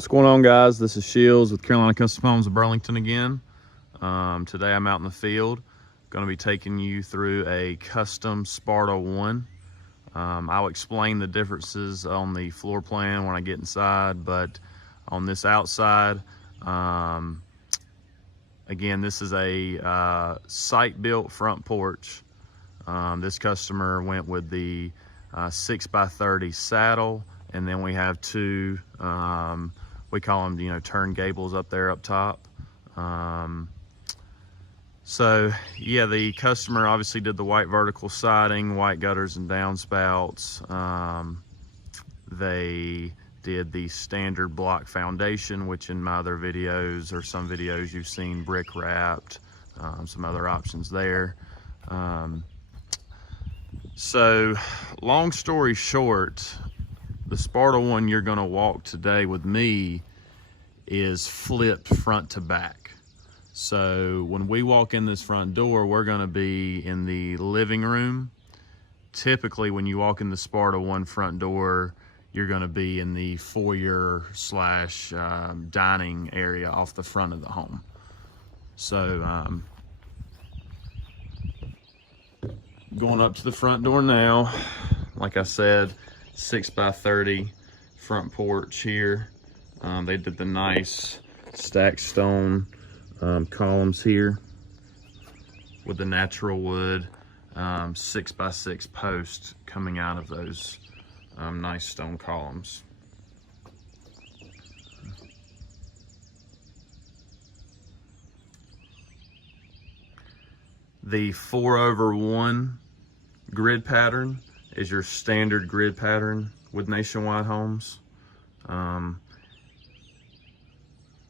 What's going on, guys? This is Shields with Carolina Custom Homes of Burlington again. Today I'm out in the field, going to be taking you through a custom Sparta 1. I'll explain the differences on the floor plan when I get inside, but on this outside, again, this is a site-built front porch. This customer went with the 6x30 saddle, and then we have two we call them, turn gables up there up top. So yeah, the customer obviously did the white vertical siding, white gutters and downspouts. They did the standard block foundation, which in my other videos or some videos you've seen brick wrapped, some other options there. So long story short, the Sparta 1 you're gonna walk today with me is flipped front to back. So when we walk in this front door, we're gonna be in the living room. Typically, when you walk in the Sparta 1 front door, you're gonna be in the foyer slash dining area off the front of the home. So going up to the front door now, like I said, 6x30 front porch here. They did the nice stacked stone columns here with the natural wood 6x6 posts coming out of those nice stone columns. The 4/1 grid pattern is your standard grid pattern with Nationwide Homes.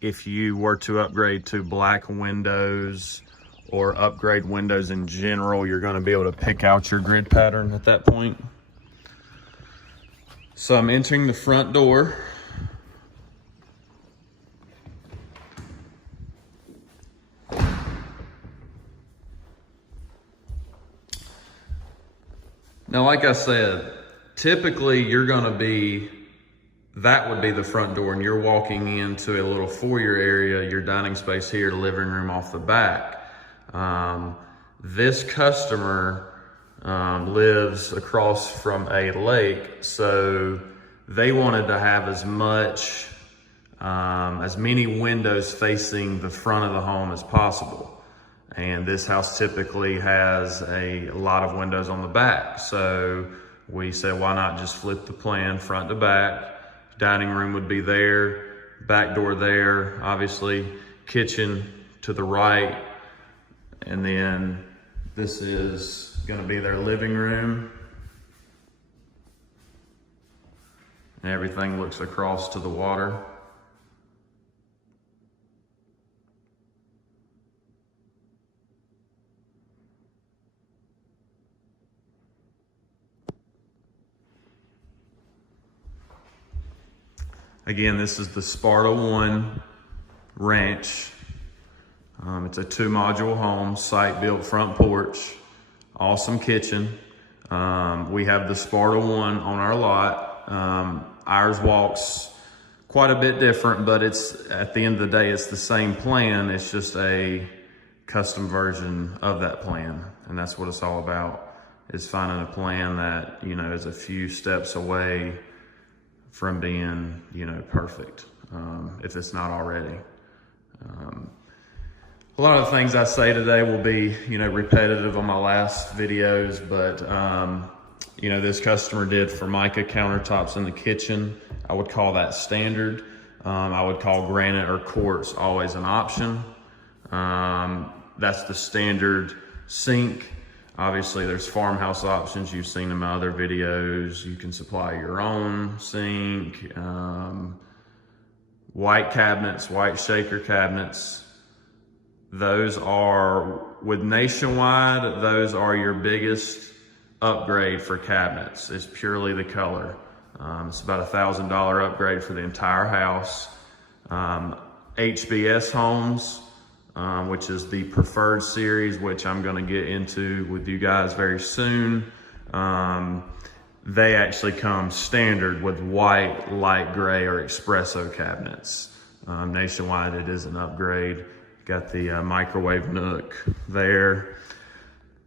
If you were to upgrade to black windows or upgrade windows in general, you're going to be able to pick out your grid pattern at that point. So I'm entering the front door. Now, like I said, typically you're gonna be, that would be the front door, and you're walking into a little foyer area, your dining space here, the living room off the back. This customer lives across from a lake, so they wanted to have as many windows facing the front of the home as possible. And this house typically has a lot of windows on the back. So we said, why not just flip the plan front to back? Dining room would be there, back door there, obviously, kitchen to the right. And then this is gonna be their living room. And everything looks across to the water. Again, this is the Sparta 1 ranch. It's a 2-module home, site-built front porch, awesome kitchen. We have the Sparta 1 on our lot. Ours walks quite a bit different, but it's, at the end of the day, it's the same plan. It's just a custom version of that plan. And that's what it's all about, is finding a plan that, is a few steps away from being, perfect, if it's not already. A lot of the things I say today will be, repetitive on my last videos, but, this customer did Formica countertops in the kitchen. I would call that standard. I would call granite or quartz always an option. That's the standard sink. Obviously, there's farmhouse options. You've seen in my other videos. You can supply your own sink. White cabinets, white shaker cabinets. Those are, with Nationwide, those are your biggest upgrade for cabinets. It's purely the color. It's about $1,000 upgrade for the entire house. HBS Homes, which is the preferred series, which I'm gonna get into with you guys very soon. they actually come standard with white, light gray, or espresso cabinets. Nationwide, it is an upgrade. Got the microwave nook there.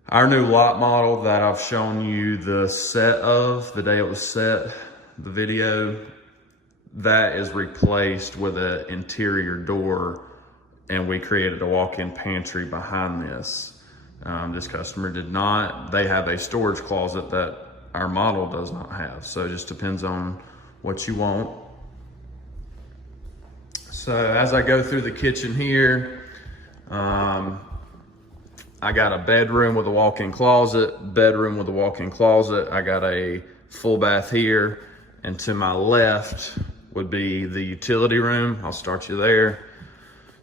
Our new lot model that I've shown you the set of, the day it was set, the video, that is replaced with an interior door, and we created a walk-in pantry behind this. This customer did not. They have a storage closet that our model does not have. So it just depends on what you want. So as I go through the kitchen here, I got a bedroom with a walk-in closet, bedroom with a walk-in closet. I got a full bath here, and to my left would be the utility room. I'll start you there.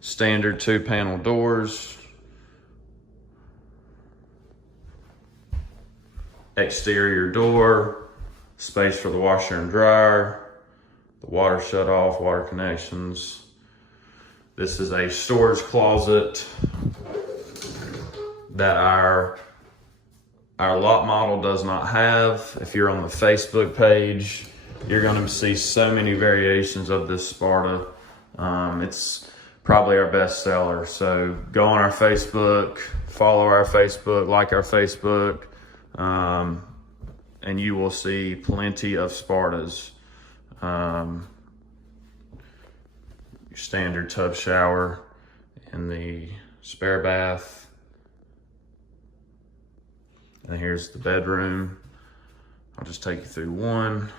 Standard 2-panel doors. Exterior door, space for the washer and dryer, the water shut off, water connections. This is a storage closet that our lot model does not have. If you're on the Facebook page, you're gonna see so many variations of this Sparta. It's probably our best seller. So go on our Facebook, follow our Facebook, like our Facebook, and you will see plenty of Spartas. Standard tub shower in the spare bath. And here's the bedroom. I'll just take you through one.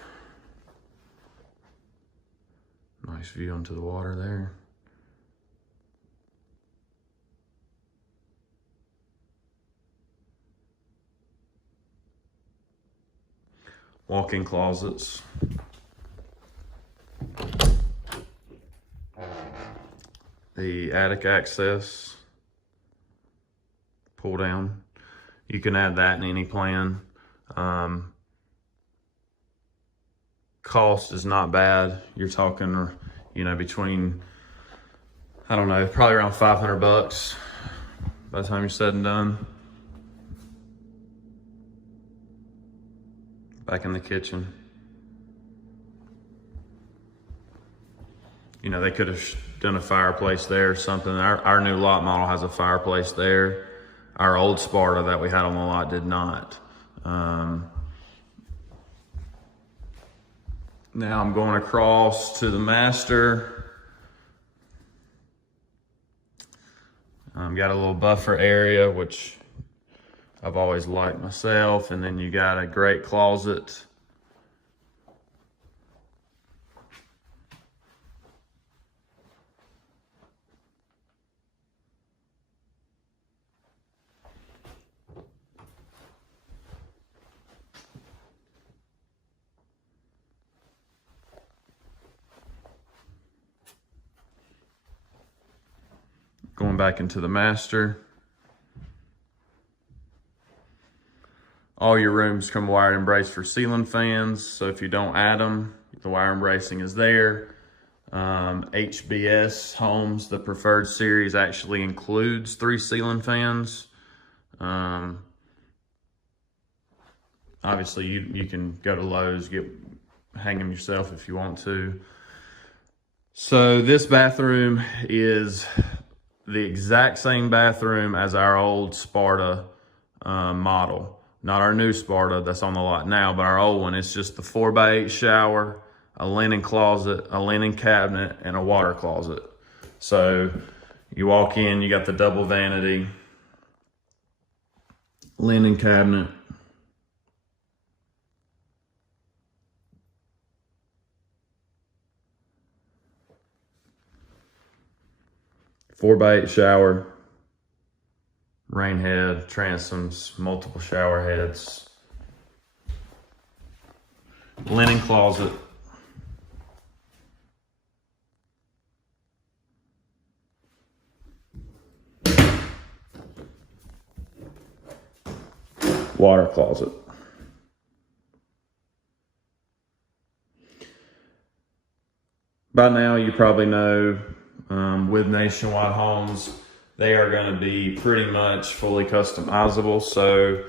Nice view onto the water there. Walk-in closets. The attic access, pull down. You can add that in any plan. Cost is not bad. You're talking, between, I don't know, probably around 500 bucks by the time you're said and done. Back in the kitchen. They could have done a fireplace there or something. Our new lot model has a fireplace there. Our old Sparta that we had on the lot did not. Now I'm going across to the master. Got a little buffer area, which I've always liked myself. And then you got a great closet. Going back into the master. All your rooms come wired and braced for ceiling fans. So if you don't add them, the wire and bracing is there. HBS Homes, the preferred series, actually includes 3 ceiling fans. Obviously you can go to Lowe's, hang them yourself if you want to. So this bathroom is the exact same bathroom as our old Sparta model. Not our new Sparta that's on the lot now, but our old one. It's just the 4x8 shower, a linen closet, a linen cabinet, and a water closet. So you walk in, you got the double vanity, linen cabinet, four-by-8 shower, rain head, transoms, multiple shower heads, linen closet, water closet. By now you probably know with Nationwide Homes, they are going to be pretty much fully customizable. So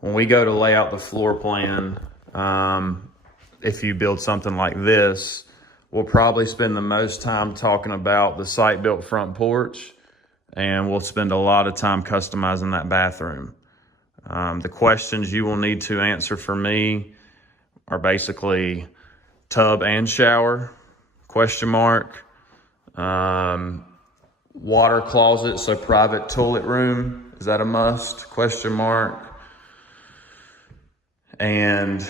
when we go to lay out the floor plan, if you build something like this. We'll probably spend the most time talking about the site-built front porch, and we'll spend a lot of time customizing that bathroom. The questions you will need to answer for me are basically tub and shower, question mark, water closet, so private toilet room, is that a must, question mark, and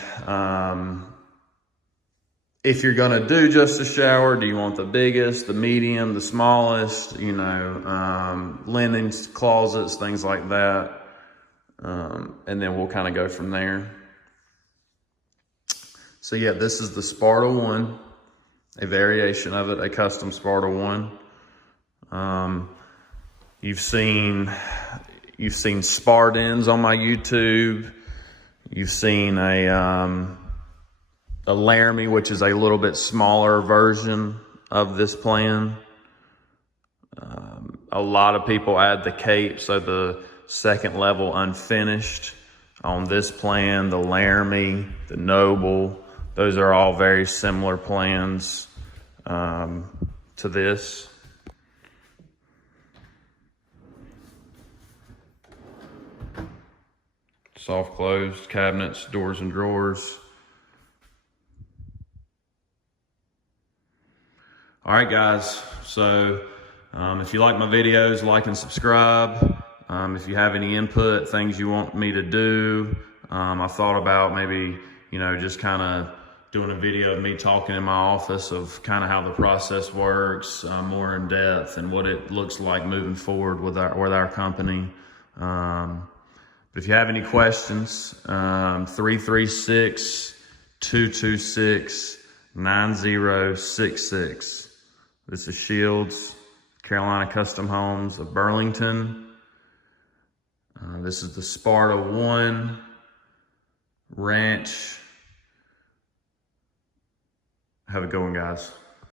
if you're gonna do just a shower, do you want the biggest, the medium, the smallest, you know, linens, closets, things like that. And then we'll kind of go from there. So yeah, this is the Sparta 1, a variation of it, a custom Sparta 1. You've seen Spartans on my YouTube. You've seen a Laramie, which is a little bit smaller version of this plan. A lot of people add the cape, so the second level unfinished on this plan, the Laramie, the Noble, those are all very similar plans to this. Soft closed cabinets, doors and drawers. All right, guys, so if you like my videos, like and subscribe. If you have any input, things you want me to do, I thought about maybe, you know, just kind of doing a video of me talking in my office of kind of how the process works, more in depth, and what it looks like moving forward with our company. But if you have any questions, 336-226-9066. This is Shields, Carolina Custom Homes of Burlington. This is the Sparta 1 Ranch. Have a good one, guys.